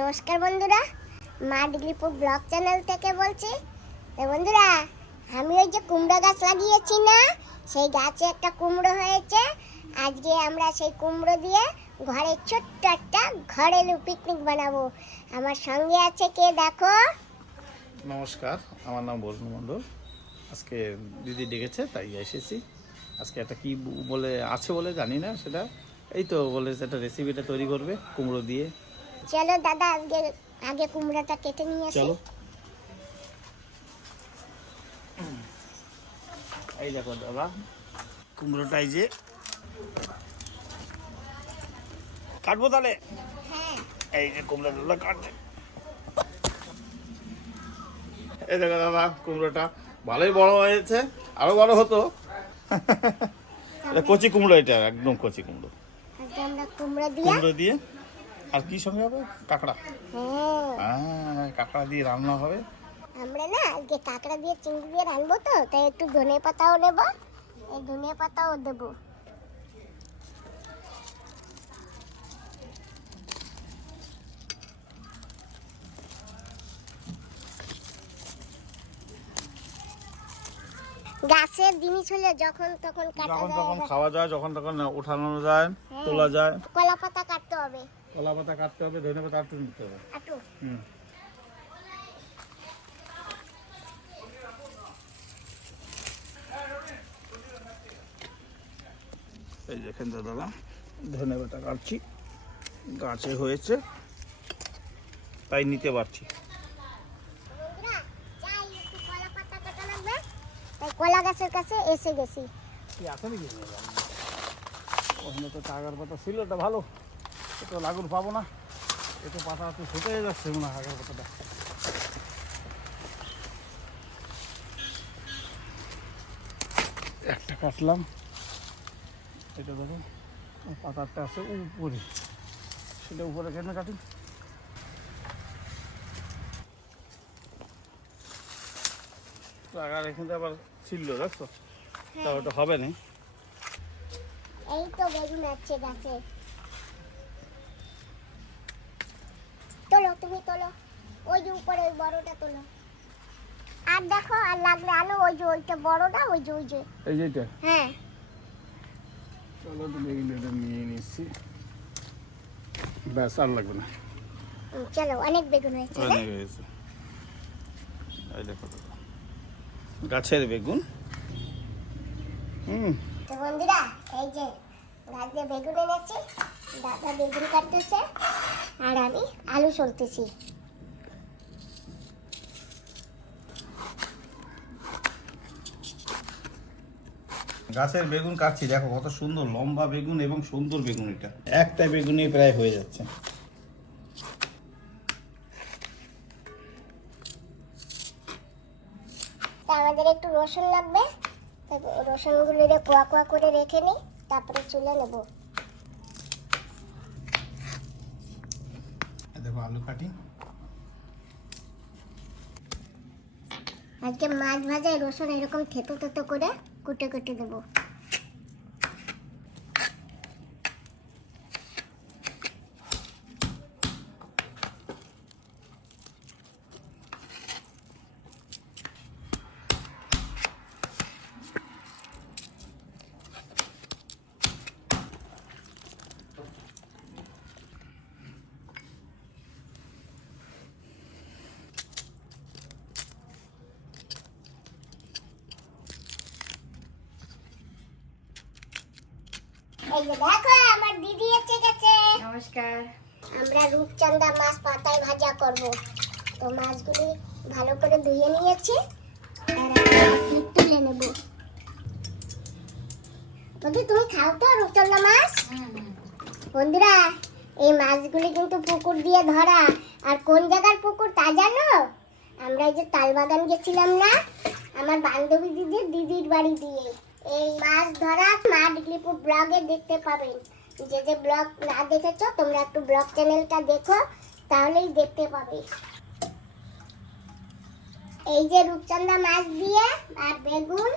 নমস্কার বন্ধুরা, মা ডিগ্রিপুর ব্লগ চ্যানেল থেকে বলছি। তো বন্ধুরা, আমি ওই যে কুমড়ো গাছ লাগিয়েছি না, সেই গাছে একটা কুমড়ো হয়েছে। আজকে আমরা সেই কুমড়ো দিয়ে ঘরে ছোট্ট একটা ঘরেলু পিকনিক বানাবো। আমার সঙ্গে আছে কে দেখো? নমস্কার, আমার নাম বরুণ মণ্ডল। আজকে দিদি ডেকেছে, তাই এসেছি। আজকে একটা কি বলে, আছে বলে জানি না সেটা। এই তো বলে, একটা রেসিপিটা তৈরি করবে, কুমড়ো দিয়ে। চলো দাদা আজকে আগে কুমড়োটা কেটে নিয়ে আসি। চলো। এই দেখো দাদা কুমড়োটা এই যে কাটবো তাহলে? হ্যাঁ। এই যে কুমড়ো দাদা কাটছে। এই দেখো দাদা কুমড়োটা ভালোই বড় হয়েছে আরও বড় হতো। কচি কুমড়ো এটা একদম কচি কুমড়ো। কুমড়ো দিয়ে আর কি সঙ্গে হবে? কাঁকড়া। হ্যাঁ। হ্যাঁ কাঁকড়া দিয়ে রান্না হবে। আমরা না আজকে কাঁকড়া দিয়ে চিংড়ি দিয়ে রানবো তো তাই একটু ধনে পাতাও নেব। এই ধনে পাতাও দেবো। গাছের জিনিস হলে যখন তখন কাটা যখন যায় তখন খাওয়া যায় যখন তখন উঠানো যায় হ্যাঁ। তোলা যায়। কলা পাতা কাটতে হবে। কলা পাতা কাটতে হবে ধনে পাতা আটটু নিতে হবে। হুম। এই দেখেন তো দাদা ধনে পাতা কাটছি গাছে হয়েছে তাই নিতে পারছি। কলা গাছের কাছে এসে গেছি। কি আছে নাকি? ওখানে তো টাকার পাতা ছিল ওটা ভালো। তো লাগুন পাবো না। এ তো পাতা তো শুকিয়ে যাচ্ছে মনে হয় আগের পাতাটা। একটা কাটলাম। এটা দেখো ও পাতাটা আছে উপরে। সেটা উপরে কেন কাটি? টাকার এখানে আবার ছিল দেখছ? তা ওটা হবে না। এই তো বেগুন আছে গাছে তোলো তুমি তোলো ওই যে উপরে ওই বড়টা তোলো। আর দেখো আর লাগলে আনো ওই যে ওইটা বড়টা ওই যে ওই যে। এই যে হ্যাঁ। চলো এটা নিয়ে নিচ্ছি। ব্যাস আর লাগবে না। চলো অনেক বেগুন হয়েছে অনেক হয়েছে। এই দেখো গাছের বেগুন। হুম। তো বন্ধুরা এই যে গাছ বেগুন এনেছি দাদা বেগুন কাটতেছে আর আমি আলু সলতেছি। গাছের বেগুন কাটছি দেখো কত সুন্দর লম্বা বেগুন এবং সুন্দর বেগুন এটা। একটা বেগুনই প্রায় হয়ে যাচ্ছে। আমাদের একটু রসুন লাগবে। রসুনগুলো কোয়া কোয়া করে রেখে নিই তারপরে চুলে নেব। দেখো আলু কাটি। আজকে মাছ ভাজায় রসুন এরকম থেতো থেতো করে কুটে কুটে দেবো। এই যে দেখো আমার দিদি এসে গেছে। নমস্কার। আমরা রূপচাঁদা মাছ পাতায় ভাজা করব। তো মাছগুলি ভালো করে ধুয়ে নিয়েছি। আর তুলে নেব। বন্ধু তুমি খাও তো রূপচাঁদা মাছ? বন্ধুরা এই মাছগুলি কিন্তু পুকুর দিয়ে ধরা। আর কোন জায়গার পুকুর তা জানো? আমরা এই যে তালবাগান গেছিলাম না আমার বান্ধবী দিদির দিদির বাড়ি দিয়ে। এই মাছ ধরা মা ডিগ্রিপুর ব্লগে দেখতে পাবেন। যে যে ব্লগ না দেখেছ তোমরা একটু ব্লগ চ্যানেলটা দেখো তাহলেই দেখতে পাবে। এই যে রূপচন্দা মাছ দিয়ে আর বেগুন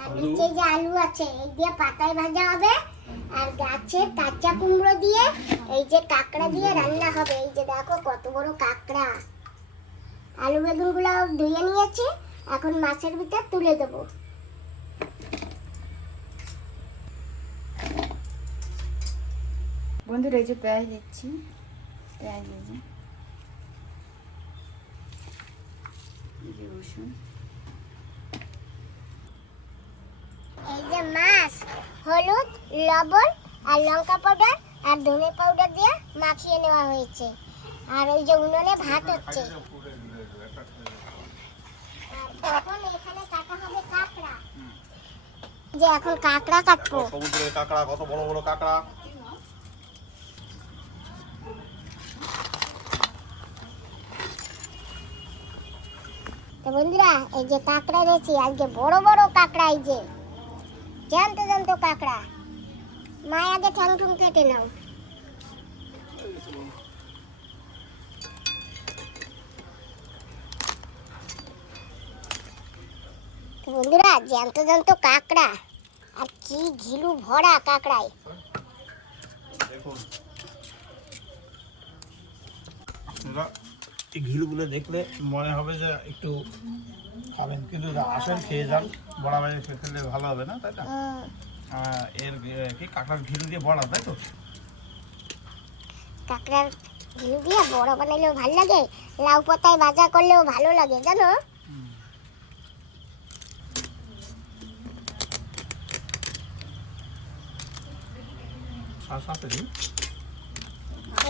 আর নিচে যে আলু আছে এই দিয়ে পাতায় ভাজা হবে। আর গাছে কাঁচা কুমড়ো দিয়ে এই যে কাঁকড়া দিয়ে রান্না হবে। এই যে দেখো কত বড় কাঁকড়া। আলু বেগুনগুলো ধুয়ে নিয়েছি এখন মাছের ভিতর তুলে দেবো। বন্ধুরা এই যে পেঁয়াজ দিচ্ছি। পেঁয়াজ এই যে। এই যে রসুন। এই যে মাছ হলুদ লবণ আর লঙ্কা পাউডার আর ধনে পাউডার দিয়ে মাখিয়ে নেওয়া হয়েছে। আর ওই যে উনুনে ভাত হচ্ছে। তখন এখানে কাটা হবে কাঁকড়া। যে এখন কাঁকড়া কাটবো। সমুদ্রের কাঁকড়া কত বড় বড় কাঁকড়া? তো বন্ধুরা, এই যে কাঁকড়া এনেছি, আজকে বড় বড় কাঁকড়া এই যে। জ্যান্ত জ্যান্ত কাঁকড়া। মা, আগে ঠ্যাং ঠুং কেটে নাও। বন্ধুরা, জ্যান্ত জ্যান্ত কাঁকড়া। আর কি ঘিলু ভরা কাঁকড়ায় আপনারা এই ঘিলুগুলো দেখলে মনে হবে যে একটু খাবেন। কিন্তু আসেন খেয়ে যান। বড়া বাজে খেলে ভালো হবে না তাই না? এর আহ, কি কাঁকড়ার ঘিলু দিয়ে বড়া তাই তো? কাঁকড়ার ঘিলু দিয়ে বড় বানাইলেও ভালো লাগে লাউ পাতায় ভাজা করলেও ভালো লাগে জানো? শ্বাস আছে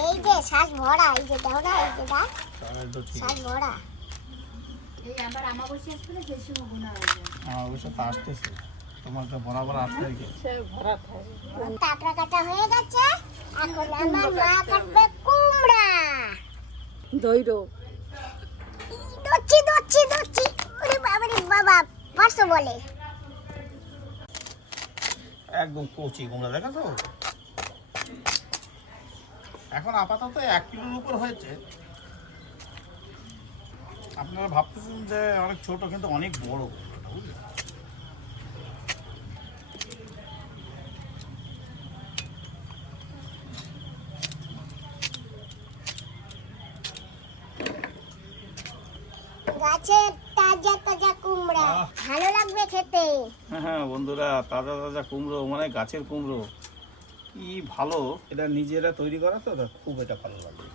এই যে শ্বাস ভরা এই যে দেখো না এই যে আসতেছে। বরাবর আসতে কি কাঁকড়া কাটা হয়ে গেছে। এখন আমার মা কাটবে কুমড়া। দইরো। দচ্ছি দচ্ছি দচ্ছি। ওরে বাবা রে বাবা পারছ বলে? একদম কচি কুমড়া দেখা তো এখন আপাতত এক কিলোর উপর হয়েছে। আপনারা ভাবতেছেন যে অনেক ছোট কিন্তু অনেক বড়। গাছের তাজা তাজা কুমড়া। ভালো লাগবে খেতে। হ্যাঁ বন্ধুরা তাজা তাজা কুমড়ো মানে গাছের কুমড়ো। কি ভালো। এটা নিজেরা তৈরি করা তো খুব এটা ভালো লাগে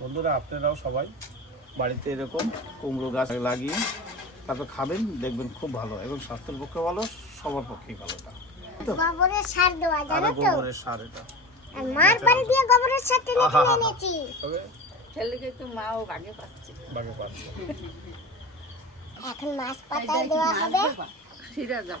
বন্ধুরা আপনারাও সবাই বাড়িতে এরকম কুমড়ো গাছ লাগিয়ে তারপর খাবেন দেখবেন খুব ভালো এবং স্বাস্থ্যের পক্ষে ভালো সবার পক্ষেই ভালো এটা। তো গোবরের সার দেওয়া জানো তো? গোবরের সার এটা। আর মার বাড়ি দিয়ে গোবরের সার টেনে আহা, এনেছি। ছেলেকে তো মাও ভাগে পাচ্ছে। বাগে পাচ্ছে। এখন মাছ পাতায় দেওয়া হবে। সিরা যাও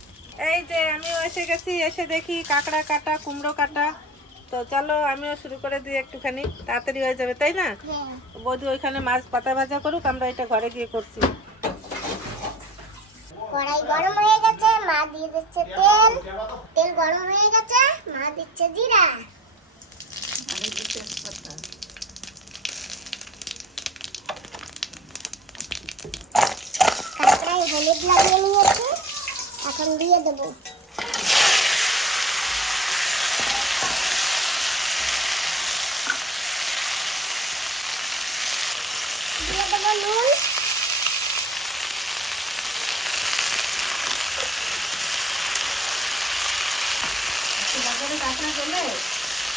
এই যে আমিও এসে গেছি এসে দেখি কাঁকড়া কাটা কুমড়ো কাটা। তো চলো আমিও শুরু করে দিই একটুখানি। তাড়াতাড়ি হয়ে যাবে তাই না? হ্যাঁ। বৌদি ওইখানে মাছ পাতা ভাজা করুক আমরা এটা ঘরে গিয়ে করছি। কড়াই গরম হয়ে গেছে মা দিয়ে দিচ্ছে তেল। তেল গরম হয়ে গেছে মা দিচ্ছে জিরা। কাঁকড়ায় হলুদ লাগিয়ে নিয়েছি এখন দিয়ে দেবো দিয়ে দেবো নুন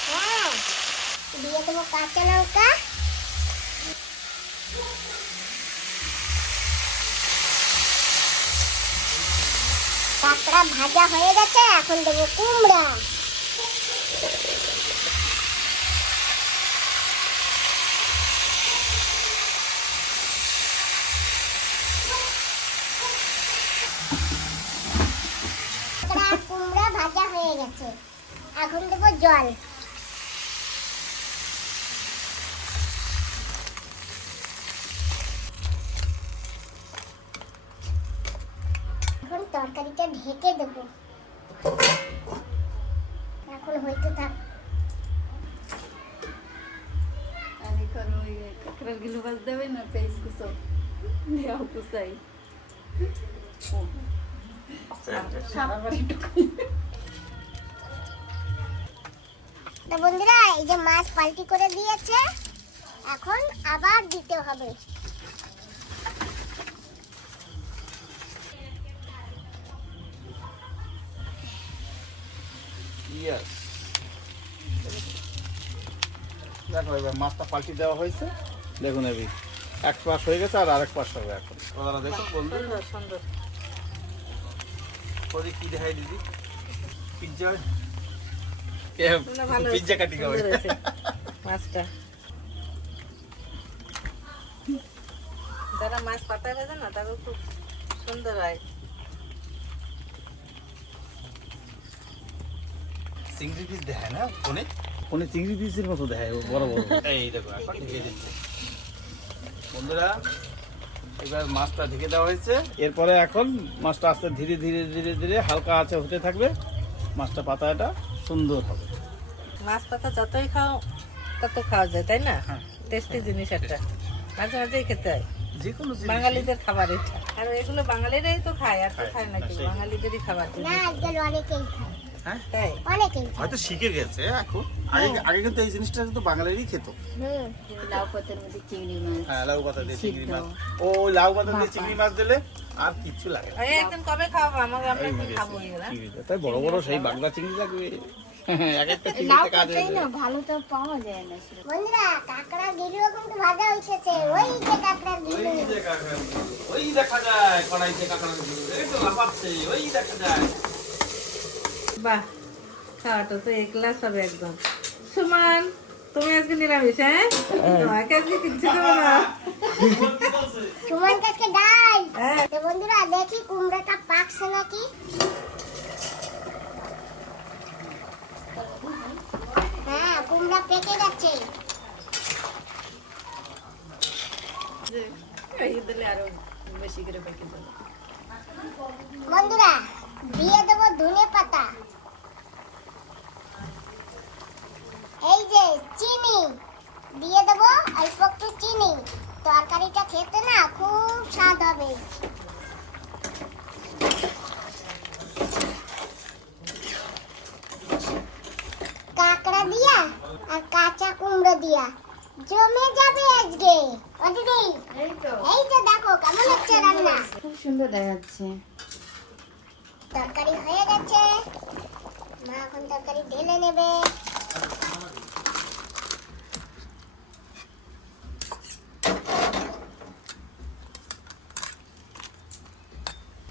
হ্যাঁ দিয়ে দেবো কাঁচা লঙ্কা কাঁকড়া ভাজা হয়ে গেছে এখন দেবো কুমড়া। কুমড়া ভাজা হয়ে গেছে এখন দেবো জল এখন তরকারিটা ঢেকে দেবো। এখন হয়তো থাক আর এখন ওই বাজ দেবে না পেঁয়াজ কুচো। দেওয়া কুচাই। তো বন্ধুরা এই যে মাছ পাল্টি করে দিয়েছে এখন আবার দিতে হবে। ইয়েস দেখো এবার মাছটা পাল্টি দেওয়া হয়েছে। দেখুন এবি এক পাশ হয়ে গেছে আর আরেক পাশ হবে এখন। ওরা দেখো সুন্দর সুন্দর। ওদি কি দেখাই দিদি? পিজ্জা পিজ্জা কাটি খাবে? মাছটা। যারা মাছ পাতায় ভেজে না তারও খুব সুন্দর হয়। চিংড়ি পিস দেখায় না? কোনে কোনে চিংড়ি পিসের মতো দেখায় বড় বড়। এই দেখো একবার ঢেকে দিচ্ছে। বন্ধুরা এবার মাছটা ঢেকে দেওয়া হয়েছে। এরপরে এখন মাছটা আস্তে ধীরে ধীরে ধীরে ধীরে হালকা আঁচে হতে থাকবে। মাছটা পাতাটা সুন্দর হবে। মাছ পাতা যতই খাও তত খাওয়া যায় তাই না? হ্যাঁ। টেস্টি জিনিস একটা। মাঝে মাঝেই খেতে হয়। যে কোনো বাঙালিদের খাবার এটা। আর এগুলো বাঙালিরাই তো খায় আর তো খায়, খায় না কেউ। বাঙালিদেরই খাবার। না আজকাল অনেকেই খায়। হ্যাঁ? তাই? অনেকেই হয়তো শিখে গেছে এখন। আগে আগে কিন্তু এই জিনিসটা কিন্তু বাঙালিরই খেত। হুম। লাউ পাতার মধ্যে চিংড়ি মাছ। হ্যাঁ লাউ পাতা দিয়ে চিংড়ি মাছ। ও লাউ পাতা দিয়ে চিংড়ি মাছ দিলে আর কিচ্ছু লাগে না। কবে আমাকে আমরা খাব এগুলা? তাই বড় বড় সেই বাগদা চিংড়ি লাগবে। হয়ে। ভালো তো পাওয়া যায় না বন্ধুরা কাঁকড়া গিলুও কিন্তু ভাজা হয়েছে ওই যে কাঁকড়ার গিলু ওই যে কাঁকড়া, ওই দেখা যায় কড়াইতে কাঁকড়া এই তো লাফাচ্ছে ওই দেখা যায়। বাহ খাওয়াটা তো এক গ্লাস হবে একদম। সুমান তুমি আজকে নিরামিষ হ্যাঁ? তোমাকে আজকে কিচ্ছু দেবো না। সুমন কাছকে ডাল। হ্যাঁ। তো বন্ধুরা দেখি কুমড়োটা পাকছে নাকি? হ্যাঁ কুমড়া পেকে যাচ্ছে। এই দিলে আরও বেশি করে পেকে যাবে। বন্ধুরা, দিয়ে দেবো ধনে পাতা। এই যে চিনি, দিয়ে দেবো অল্প একটু চিনি। তরকারিটা খেতে না খুব স্বাদ হবে। কাঁকড়া দিয়া আর কাঁচা কুমড়ো দিয়া। জমে যাবে আজকে। ও দিদি এই তো। দেখো কেমন হচ্ছে রান্না? খুব সুন্দর দেখাচ্ছে। তরকারি হয়ে গেছে। মা এখন তরকারি ঢেলে নেবে।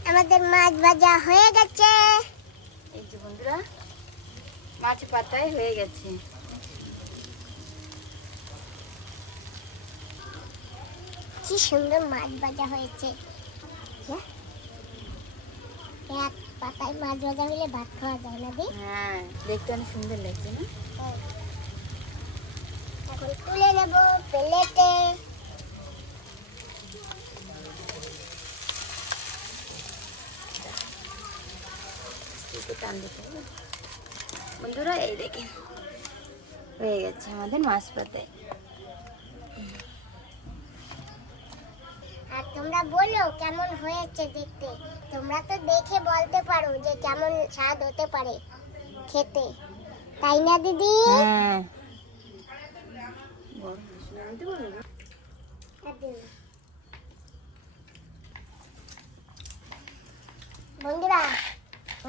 আমাদের মাছ ভাজা হয়ে গেছে। এই যে বন্ধুরা মাছ পাতায় হয়ে গেছে। কি সুন্দর মাছ ভাজা হয়েছে। বাহ! এক পাতায় মাছ ভাজা হলে ভাত খাওয়া যায় না দি হ্যাঁ দেখতে অনেক সুন্দর লাগছে না? এখন তুলে নেব প্লেটে। টান দিতে হবে। বন্ধুরা এই দেখেন হয়ে গেছে আমাদের মাছ পাতায় আর তোমরা বলো কেমন হয়েছে দেখতে। তোমরা তো দেখে বলতে পারো যে কেমন স্বাদ হতে পারে খেতে। তাই না দিদি? হ্যাঁ। বন্ধুরা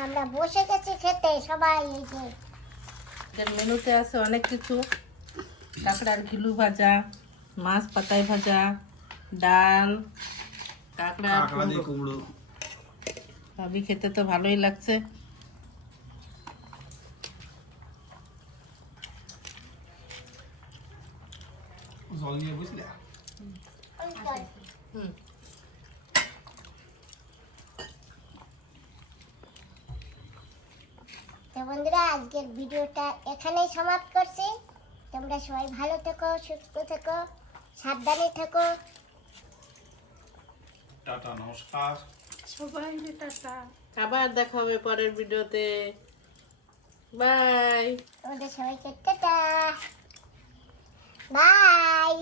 আমরা বসে গেছি খেতে সবাই এই যে। মেনুতে আছে অনেক কিছু। কাঁকড়ার ঘিলু ভাজা মাছ পাতায় ভাজা ডাল কাঁকড়া আর কুমড়ো। কুমড়ো। সবই খেতে তো ভালোই লাগছে। জল নিয়ে বুঝলে? হুম। তো বন্ধুরা আজকের ভিডিওটা এখানেই সমাপ্ত করছি। তোমরা সবাই ভালো থেকো সুস্থ থেকো সাবধানে থেকো। টাটা নমস্কার। সবাই টাটা। আবার দেখা হবে পরের ভিডিওতে। বাই। তোমাদের সবাইকে টাটা। বাই।